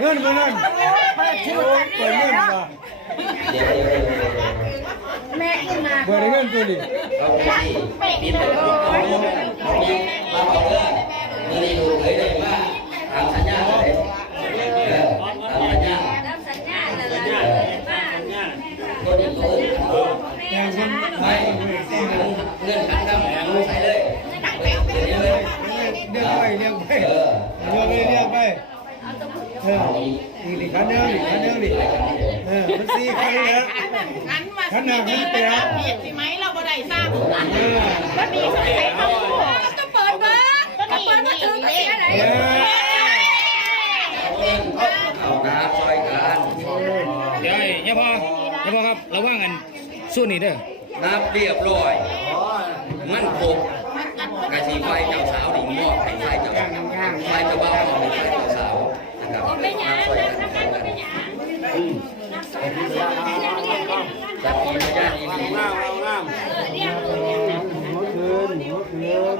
ตัวนั้นโอ้ยเปิดเงินว่ะเดี๋ยวเดี๋ยวเดี๋ยวเดี๋ยวแม่ขึ้นมาเปิดเงินตัวนี้เอาไปที่ปิดประตูเอาเรื่องเอาเรื่องมาบอกเรื่องเมื่อนี้ดูเลยเลยว่าทำสัญญาเลยเออทำสัญญารับสัญญาณอะไรบ้านตัวนี้เขาเออแจ้งคนไม่เงื่อนขันคำแหงใส่เลย อออีกอีกขันเดียวอีกขันเดียวดิเออมันสี่ขันเลยขันมาขันหนักขันเปียเปียกสิไหมเราบ่ได้ทราบเออมันมีใครเขาก็เปิดเบิ้งก็เปิดมาถึงก็เสียไหนเออเอาการซอยการเดี๋ยวเนี่ยพอเนี่ยพอครับระวังกันสู้นี่เด้อนับเรียบร้อยมันครบกะสีไฟเจ้าสาวดิ่งมอบให้ไฟเจ้าไฟเจ้าบ่าวมอบให้ไฟเจ้าสาว นะครับนับซอยกันจัดทีมญาติดีงามงามเมื่อคืนเมื่อคืน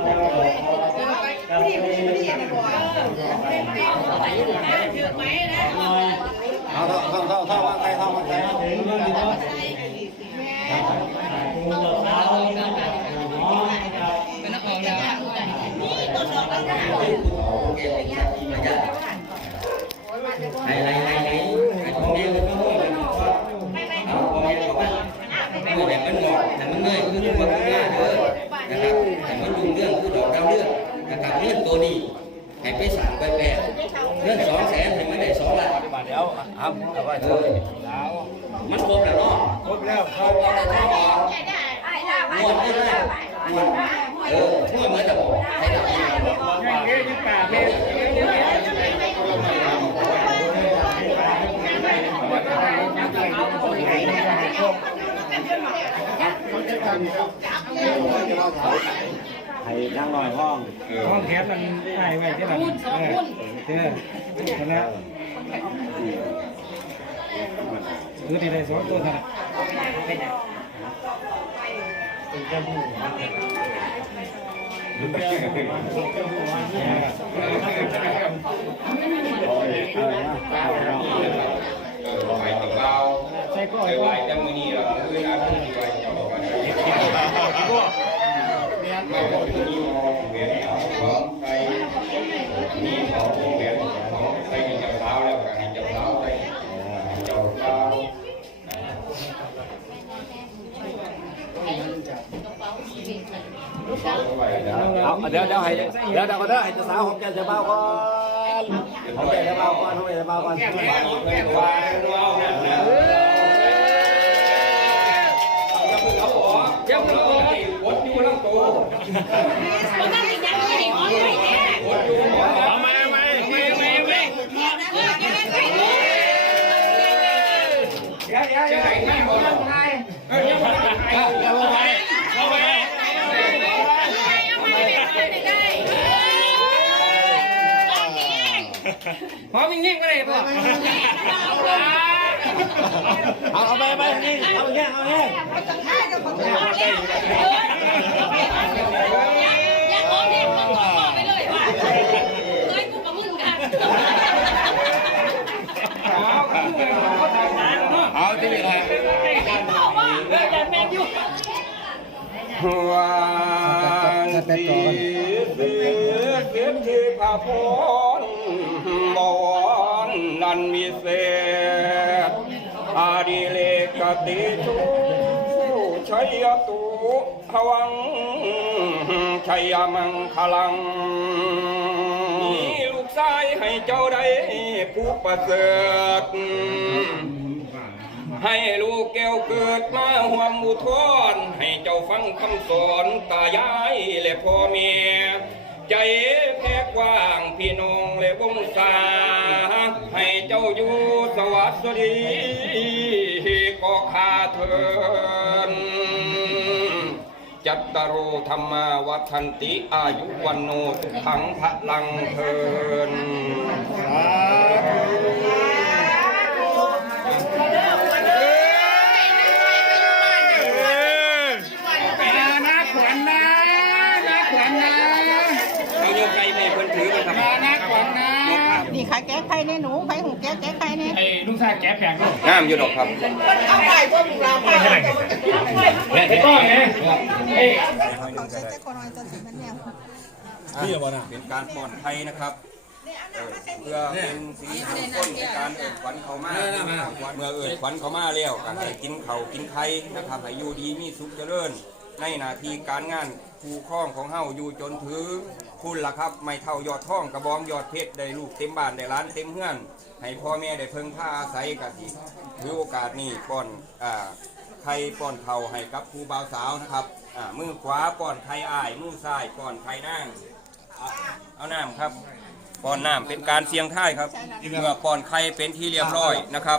เอาเท่าเท่าเท่าเท่าว่าใครเท่าว่าใคร เรื่องดีเนาะ ไหนไหนไหนไหนไอ้ของเดียวก็ไม่เป็นเอาของเดียวก็ว่าไม่แบบมันหมดแต่มันเงยคือมันมันง่ายเด้อนะครับแต่มันยุ่งเรื่องคือดอกดาวเรื่องนะครับเงื่อนตัวนี้ ให้ไปสั่งไปแปลเงื่อนสองแสนให้มันได้สองล้านบาทเดียวครับเอาไว้เอเถอะอมันครบแล้วเนาะครบแล้วครบแล้วแต่ท้องออกงวดได้เลยงวดเอองวดเหมือนจะบอกให้ดอกนี้ยังเอ๊ะยังป่าเอ๊ะ ให้นั่งหน่อยห้องห้องแคบมันได้ไว้ที่ไหนเออเออคนละคือที่ได้สองตัวขนาดไปถึงเราใช่ก็ไปไหวแต่มือนี้เราคืออาชีพที่ไหวจะบอกว่า ไม่บอกที่นี่มองเหรียญของใครนี่ของเหรียญของใครเจ้าสาวแล้วก็ให้เจ้าสาวไปเจ้าสาวเอาเดี๋ยวเดี๋ยวให้เดี๋ยวเดี๋ยวก็ได้ให้เจ้าสาวของแกจะเบาก่อนของแกจะเบาก่อนของแกจะเบาก่อน เอามาเอามาเอามาเอามาเอามาจะไหนไม่เอาไปเอาไปพร้อมยิ่งๆก็ได้ป่ะเอาเอาไปไปนี่เอาแค่เอาแค่อ ย่าอ้อนเด็กมันบอไปเลยว่าเฮ้ยกูกับมึงกันเอาที่ไหนบอกว่าเฮ้ยอย่แม่งอยู่วันที่เดือดเดือดที่พาพรบอนนั้นมีเศษอาดิเลกติชูชัยตุ ภวังชัยมังคลังมีลูกชายให้เจ้าได้ผู้ประเสริฐให้ลูกแก้วเกิดมาหวมอุทธรให้เจ้าฟังคำสอนตายายและพ่อเมียใจแพ้กว้างพี่น้องและวงศาให้เจ้าอยู่สวัสดีก็ขาเถิน จัตตารุธรรมาวัฒนติอายุวันโนสุขังพลังเทิน นะขวัญนะนะขวัญนะ เอาโยกไก่แม่เพิ่นถือมาทำนะขวัญนะนี่ใครแก้ไขในหนูใครหูแก้แก้ไขไอ้ลุงชายแกะแปลงด้วยงามอยู่ดอกครับแม่ก้อนไงเอ้ยนี่บ่นะเป็นการป้อนไทยนะครับเออเพื่อเป็นสีมงคลในการเอิดขวัญเขามาเมื่อเอิดขวัญเขามาแล้วก็ให้กินเขากินไข่นะครับให้อยู่ดีมีสุขเจริญในหน้าที่การงาน คู่ครองของเฮาอยู่จนถึงคุณล่ะครับ ไม่เท่ายอดท่องกระบองยอดเพชรได้ลูกเต็มบ้านได้ร้านเต็มเฮือน ให้พ่อแม่ได้เพิ่งผ้าอาศัยกันทีถือโอกาสนี้ป้อนอ่าไข่ป้อนเข่าให้กับครูบ่าวสาวนะครับอ่ามือขวาป้อนไข่อ้ายมือซ้ายป้อนไข่นางเอาน้ำครับป้อนน้ำเป็นการเสียงท่ายครับเมื่อป้อนไข่เป็นที่เรียบร้อยนะครับ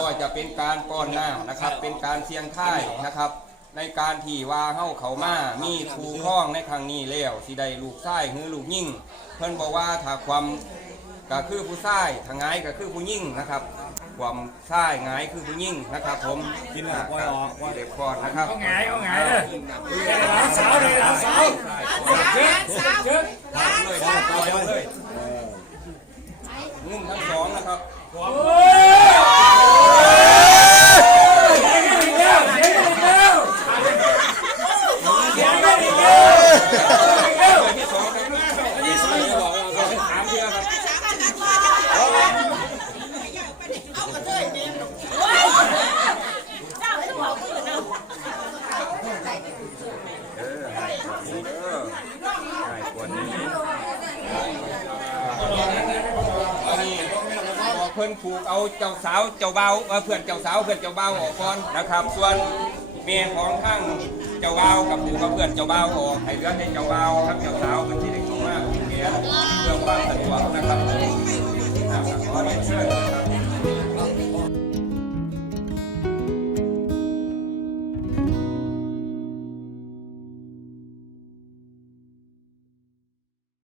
ก็จะเป็นการป้อนน้ำนะครับ เป็นการเสียงท่ายนะครับ ในการที่ว่าเฮ้าเขามามีครูข้องในครั้งนี้แล้วสิได้ลูกไส้หือลูกยิ่ง เพิ่นบอกว่าถ้าความก็คือผู้ไส้ถ้างายก็คือผู้ยิ่งนะครับ ความไส้หงายคือผู้ยิ่งนะครับ ผมกินแล้วปล่อยออกเด็กปอดนะครับเอาไงเอาไงเลยหลานสาวเลยหลานสาวเชิญเชิญเลยปล่อยเอาเลยหนึ่งทั้งสองนะครับ ที่สองครับอันนี้สองเนี่ยบอกว่าเราถามเพื่อครับเออเออใช่กว่านี้อันนี้บอกเพื่อนผูกเอาเจ้าสาวเจ้าเบาเออเพื่อนเจ้าสาวเพื่อนเจ้าเบาออกก่อนนะครับ ส่วนเมียของทั้งเจ้าเบากับผูกกับเพื่อนเจ้าเบาออกให้เหลือให้เจ้าเบาครับเจ้าสาวเป็นที่ได้เข้ามากเมียเพื่อความสะดวกนะครับขอเรียนเชิญ